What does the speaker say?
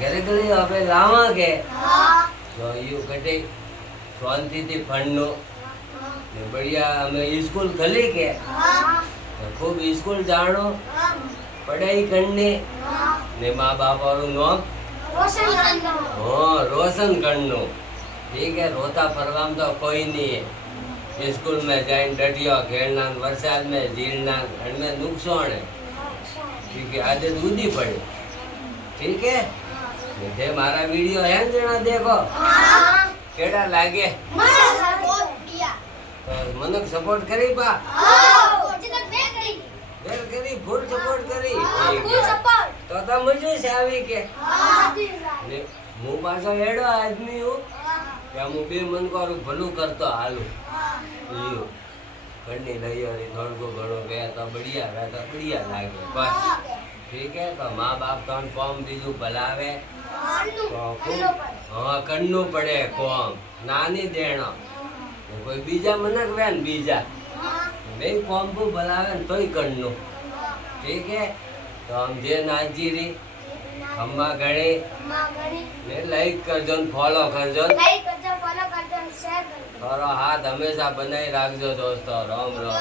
ઘરે ગળી આપણે લાવા કે જોયું કટે શાંતિથી ફંડનો ને બઢિયા અમે સ્કૂલ ખલી કે खूब स्कूल जानो पढ़ाई करने ने माँ बाप और नाम रोशन करनो ठीक है। रोता फरवाम तो कोई नहीं है। स्कूल में जाए डटिया खेलना वरसाद में झीलना घर में नुकसान है ठीक है। आदत दूधी पड़े ठीक है। मुझे मारा वीडियो है जना देखो केड़ा लागे तो मनक सपोर्ट करी बा वेल करी फुल सपोर्ट करी तो मुझे से आवी के ने मु पाछो एडो आदमी हूं या मु बे मन को भलू करतो हालू लियो करनी लई और थोड़ को घणो वे तो बढ़िया लागे बस ठीक है। तो माँ बाप तो कॉम बीजू भलावे तो हाँ करनु पड़े कॉम नानी देना कोई बीजा मनक वे बीजा वे कॉम को भलावे तो ही करनु ठीक है। तो हम जे नाजीरी खम्मा गणे ने लाइक करजो फॉलो करजो तारो हाथ हमेशा बनाई राखजो दोस्तों। राम राम।